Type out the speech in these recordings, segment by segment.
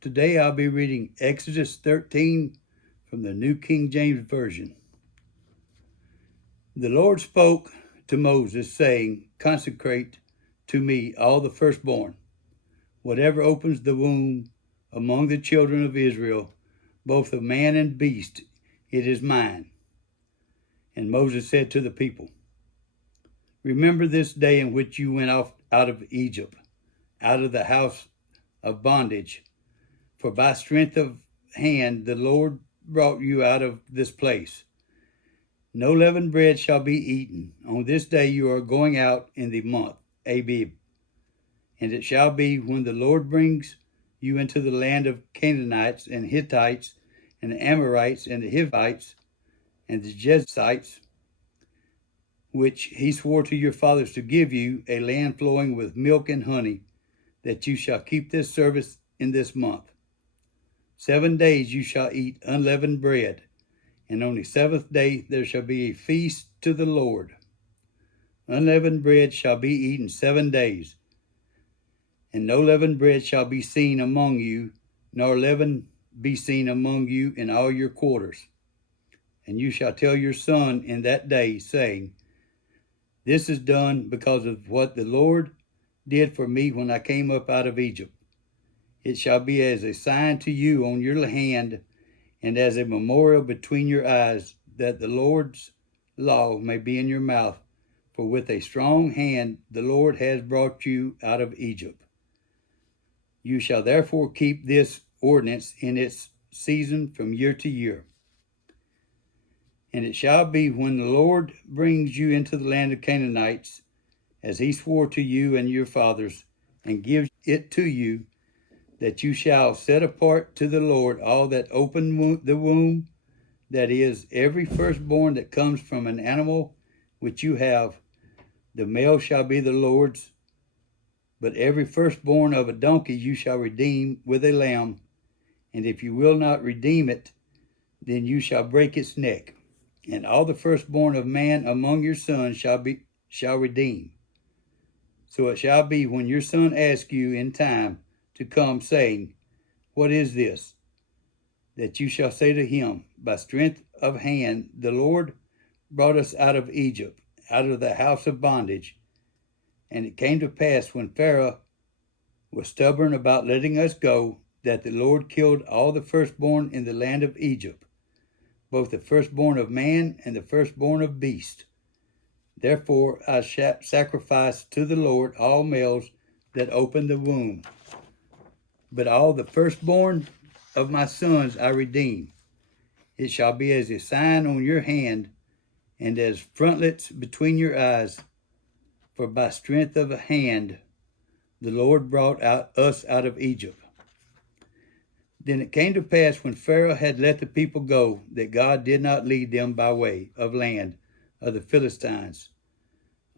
Today I'll be reading Exodus 13 from the New King James Version. The Lord spoke to Moses, saying, "Consecrate to me all the firstborn, whatever opens the womb among the children of Israel, both of man and beast, it is mine." And Moses said to the people, "Remember this day in which you went out of Egypt, out of the house of bondage. For by strength of hand the Lord brought you out of this place. No leavened bread shall be eaten. On this day you are going out in the month Abib. And it shall be when the Lord brings you into the land of Canaanites and Hittites and the Amorites and the Hivites and the Jebusites, which he swore to your fathers to give you, a land flowing with milk and honey, that you shall keep this service in this month. 7 days you shall eat unleavened bread, and on the seventh day there shall be a feast to the Lord. Unleavened bread shall be eaten 7 days, and no leavened bread shall be seen among you, nor leaven be seen among you in all your quarters. And you shall tell your son in that day, saying, This is done because of what the Lord did for me when I came up out of Egypt. It shall be as a sign to you on your hand and as a memorial between your eyes, that the Lord's law may be in your mouth. For with a strong hand the Lord has brought you out of Egypt. You shall therefore keep this ordinance in its season from year to year. And it shall be when the Lord brings you into the land of Canaanites, as he swore to you and your fathers, and gives it to you, that you shall set apart to the Lord all that open the womb, that is, every firstborn that comes from an animal which you have, the male shall be the Lord's. But every firstborn of a donkey you shall redeem with a lamb, and if you will not redeem it, then you shall break its neck. And all the firstborn of man among your sons shall redeem. So it shall be when your son asks you in time to come, saying, What is this? That you shall say to him, By strength of hand the Lord brought us out of Egypt, out of the house of bondage. And it came to pass when Pharaoh was stubborn about letting us go, that the Lord killed all the firstborn in the land of Egypt, both the firstborn of man and the firstborn of beast. Therefore I shall sacrifice to the Lord all males that open the womb. But all the firstborn of my sons I redeem. It shall be as a sign on your hand, and as frontlets between your eyes. For by strength of a hand the Lord brought us out of Egypt. Then it came to pass when Pharaoh had let the people go, that God did not lead them by way of land of the Philistines,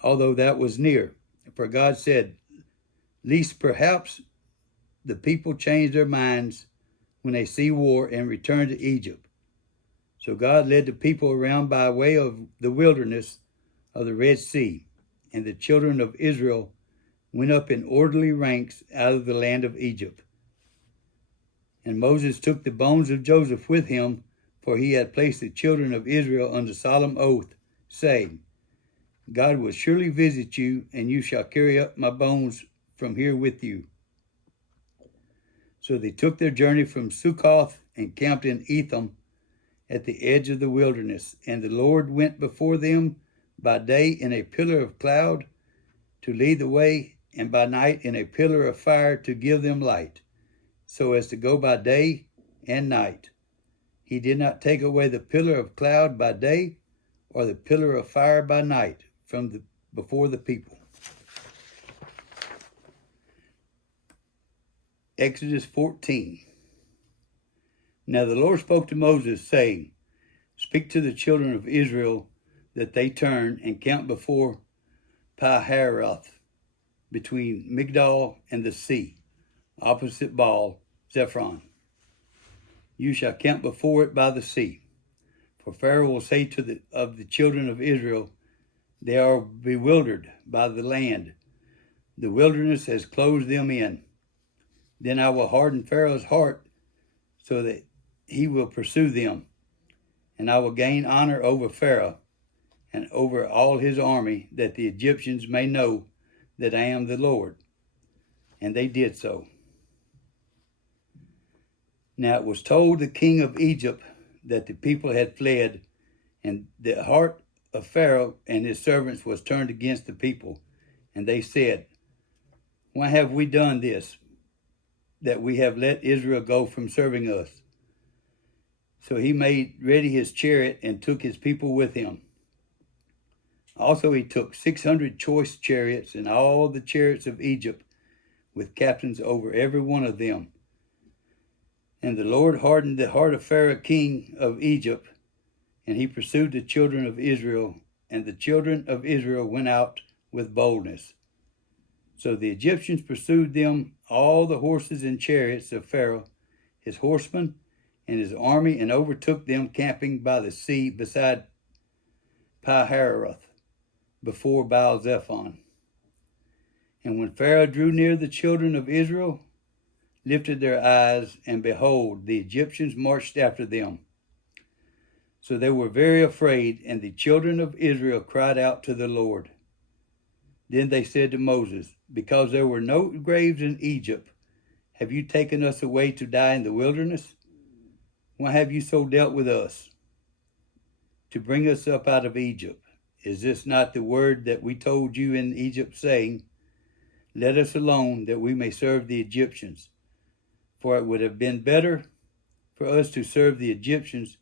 although that was near. For God said, Lest perhaps the people change their minds when they see war and return to Egypt. So God led the people around by way of the wilderness of the Red Sea, and the children of Israel went up in orderly ranks out of the land of Egypt. And Moses took the bones of Joseph with him, for he had placed the children of Israel under solemn oath, saying, God will surely visit you, and you shall carry up my bones from here with you. So they took their journey from Succoth and camped in Etham at the edge of the wilderness. And the Lord went before them by day in a pillar of cloud to lead the way, and by night in a pillar of fire to give them light, so as to go by day and night. He did not take away the pillar of cloud by day or the pillar of fire by night from before the people. Exodus 14. Now the Lord spoke to Moses, saying, Speak to the children of Israel that they turn and camp before Pi-hahiroth, between Migdol and the sea, opposite Baal Zephon. You shall camp before it by the sea. For Pharaoh will say to the children of Israel, They are bewildered by the land. The wilderness has closed them in. Then I will harden Pharaoh's heart so that he will pursue them, and I will gain honor over Pharaoh and over all his army, that the Egyptians may know that I am the Lord. And they did so. Now it was told the king of Egypt that the people had fled, and the heart of Pharaoh and his servants was turned against the people. And they said, why have we done this, that we have let Israel go from serving us? So he made ready his chariot and took his people with him. Also he took 600 choice chariots and all the chariots of Egypt, with captains over every one of them. And the Lord hardened the heart of Pharaoh king of Egypt, and he pursued the children of Israel, and the children of Israel went out with boldness. So the Egyptians pursued them, all the horses and chariots of Pharaoh, his horsemen, and his army, and overtook them camping by the sea beside Pi-hahiroth, before Baal-zephon. And when Pharaoh drew near, the children of Israel lifted their eyes, and behold, the Egyptians marched after them. So they were very afraid, and the children of Israel cried out to the Lord. Then they said to Moses, because there were no graves in Egypt, have you taken us away to die in the wilderness? Why have you so dealt with us, to bring us up out of Egypt? Is this not the word that we told you in Egypt, saying, let us alone, that we may serve the Egyptians? For it would have been better for us to serve the Egyptians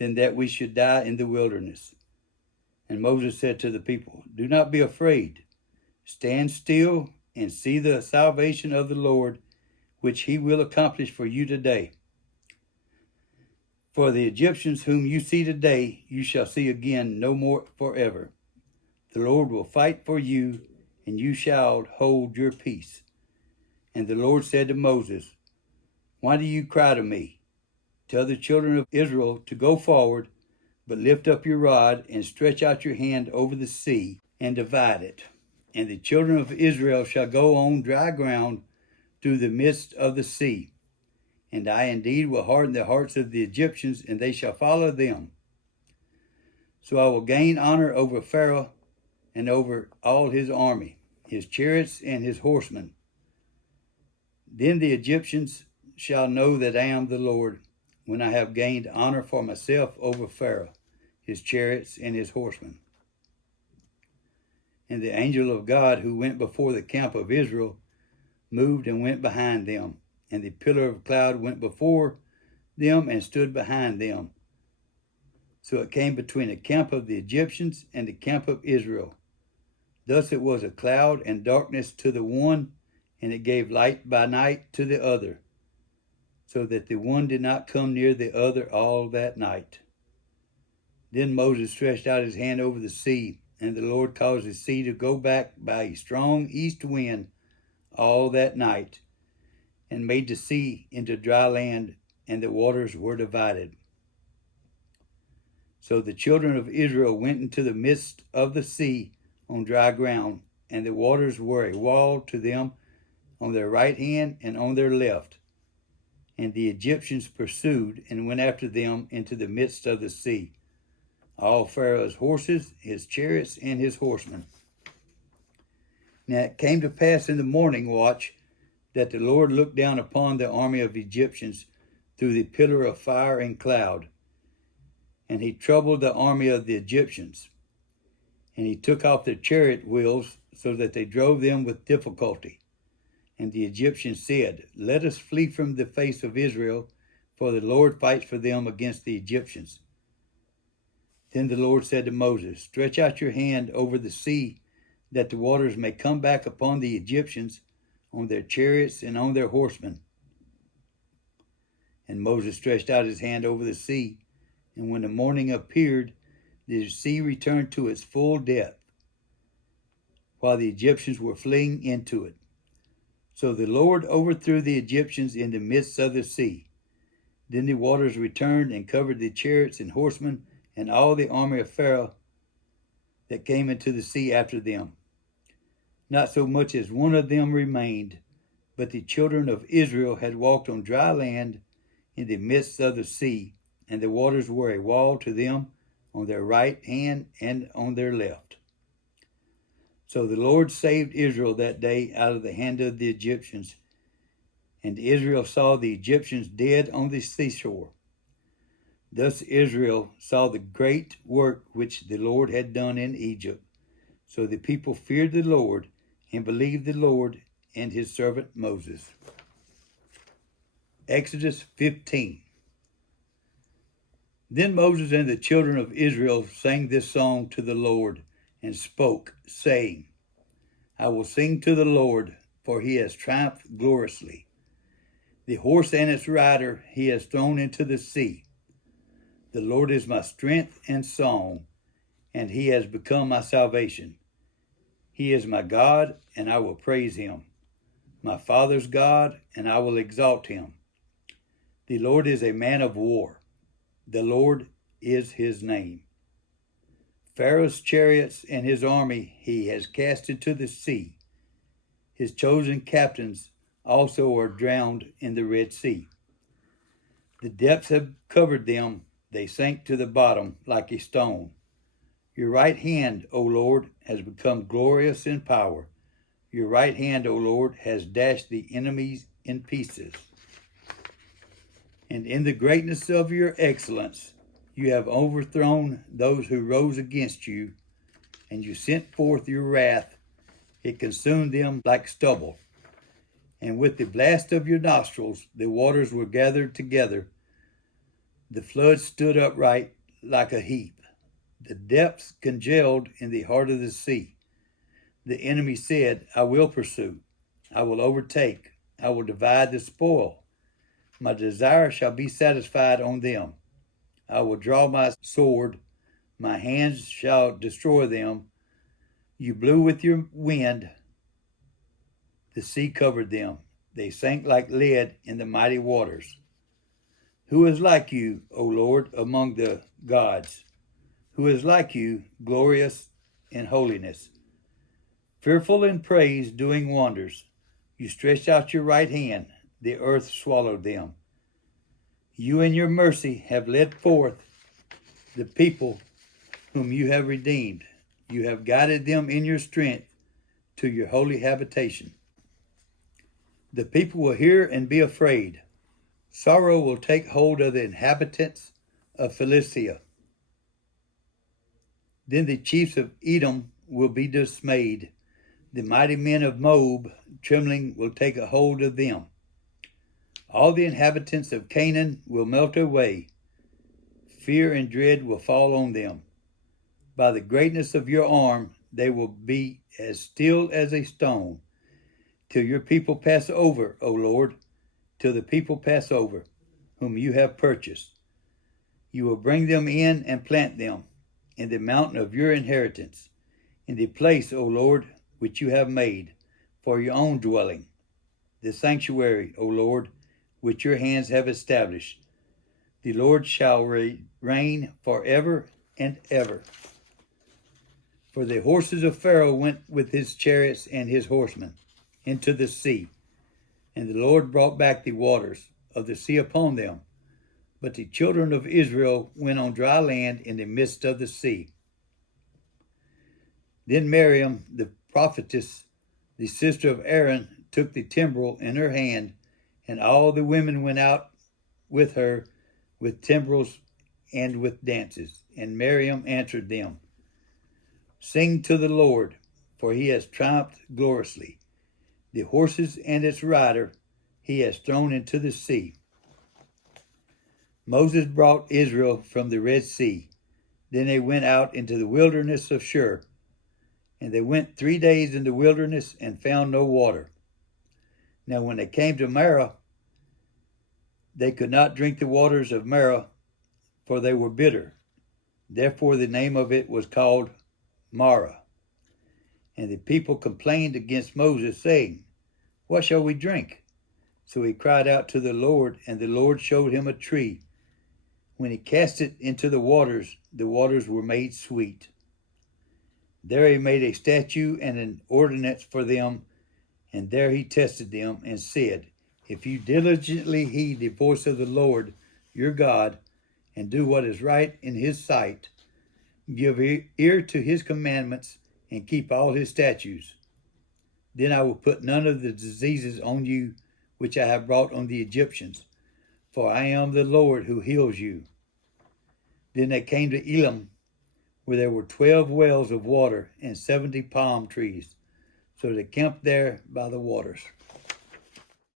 than that we should die in the wilderness. And Moses said to the people, do not be afraid. Stand still and see the salvation of the Lord, which he will accomplish for you today. For the Egyptians whom you see today, you shall see again no more forever. The Lord will fight for you, and you shall hold your peace. And the Lord said to Moses, why do you cry to me? Tell the children of Israel to go forward, but lift up your rod and stretch out your hand over the sea and divide it. And the children of Israel shall go on dry ground through the midst of the sea. And I indeed will harden the hearts of the Egyptians, and they shall follow them. So I will gain honor over Pharaoh and over all his army, his chariots and his horsemen. Then the Egyptians shall know that I am the Lord, when I have gained honor for myself over Pharaoh, his chariots and his horsemen. And the angel of God, who went before the camp of Israel, moved and went behind them. And the pillar of cloud went before them and stood behind them. So it came between the camp of the Egyptians and the camp of Israel. Thus it was a cloud and darkness to the one, and it gave light by night to the other, so that the one did not come near the other all that night. Then Moses stretched out his hand over the sea, and the Lord caused the sea to go back by a strong east wind all that night, and made the sea into dry land, and the waters were divided. So the children of Israel went into the midst of the sea on dry ground, and the waters were a wall to them on their right hand and on their left. And the Egyptians pursued and went after them into the midst of the sea, all Pharaoh's horses, his chariots, and his horsemen. Now it came to pass in the morning watch that the Lord looked down upon the army of Egyptians through the pillar of fire and cloud, and he troubled the army of the Egyptians. And he took off their chariot wheels, so that they drove them with difficulty. And the Egyptians said, let us flee from the face of Israel, for the Lord fights for them against the Egyptians. Then the Lord said to Moses, stretch out your hand over the sea, that the waters may come back upon the Egyptians, on their chariots and on their horsemen. And Moses stretched out his hand over the sea, and when the morning appeared, the sea returned to its full depth, while the Egyptians were fleeing into it. So the Lord overthrew the Egyptians in the midst of the sea. Then the waters returned and covered the chariots and horsemen and all the army of Pharaoh that came into the sea after them. Not so much as one of them remained, But the children of Israel had walked on dry land in the midst of the sea, and the waters were a wall to them on their right hand and on their left. So the Lord saved Israel that day out of the hand of the Egyptians, and Israel saw the Egyptians dead on the seashore. Thus Israel saw the great work which the Lord had done in Egypt. So the people feared the Lord and believed the Lord and his servant Moses. Exodus 15. Then Moses and the children of Israel sang this song to the Lord and spoke, saying, I will sing to the Lord, for he has triumphed gloriously. The horse and its rider he has thrown into the sea. The Lord is my strength and song, and he has become my salvation. He is my God, and I will praise him, my father's God, and I will exalt him. The Lord is a man of war. The Lord is his name. Pharaoh's chariots and his army he has cast into the sea. His chosen captains also are drowned in the Red Sea. The depths have covered them. They sank to the bottom like a stone. Your right hand, O Lord, has become glorious in power. Your right hand, O Lord, has dashed the enemies in pieces. And in the greatness of your excellence, you have overthrown those who rose against you, and you sent forth your wrath. It consumed them like stubble. And with the blast of your nostrils, the waters were gathered together. The flood stood upright like a heap. The depths congealed in the heart of the sea. The enemy said, I will pursue. I will overtake. I will divide the spoil. My desire shall be satisfied on them. I will draw my sword. My hands shall destroy them. You blew with your wind. The sea covered them. They sank like lead in the mighty waters. Who is like you, O Lord, among the gods? Who is like you, glorious in holiness, fearful in praise, doing wonders? You stretched out your right hand. The earth swallowed them. You in your mercy have led forth the people whom you have redeemed. You have guided them in your strength to your holy habitation. The people will hear and be afraid. Sorrow will take hold of the inhabitants of Philistia. Then the chiefs of Edom will be dismayed. The mighty men of Moab, trembling, will take a hold of them. All the inhabitants of Canaan will melt away. Fear and dread will fall on them. By the greatness of your arm, they will be as still as a stone, till your people pass over, O Lord, till the people pass over, whom you have purchased. You will bring them in and plant them in the mountain of your inheritance, in the place, O Lord, which you have made for your own dwelling, the sanctuary, O Lord, which your hands have established. The Lord shall reign forever and ever. For the horses of Pharaoh went with his chariots and his horsemen into the sea, and the Lord brought back the waters of the sea upon them. But the children of Israel went on dry land in the midst of the sea. Then Miriam, the prophetess, the sister of Aaron, took the timbrel in her hand, and all the women went out with her with timbrels and with dances. And Miriam answered them, Sing to the Lord, for he has triumphed gloriously. The horses and its rider he has thrown into the sea. Moses brought Israel from the Red Sea. Then they went out into the wilderness of Shur. And they went 3 days in the wilderness and found no water. Now when they came to Marah, they could not drink the waters of Marah, for they were bitter. Therefore the name of it was called Marah. And the people complained against Moses, saying, What shall we drink? So he cried out to the Lord, and the Lord showed him a tree. When he cast it into the waters were made sweet. There he made a statue and an ordinance for them, And there he tested them and said, if you diligently heed the voice of the Lord your God, and do what is right in his sight, give ear to his commandments, and keep all his statutes, then I will put none of the diseases on you which I have brought on the Egyptians, for I am the Lord who heals you. Then they came to Elim, where there were 12 wells of water and 70 palm trees. So they camped there by the waters.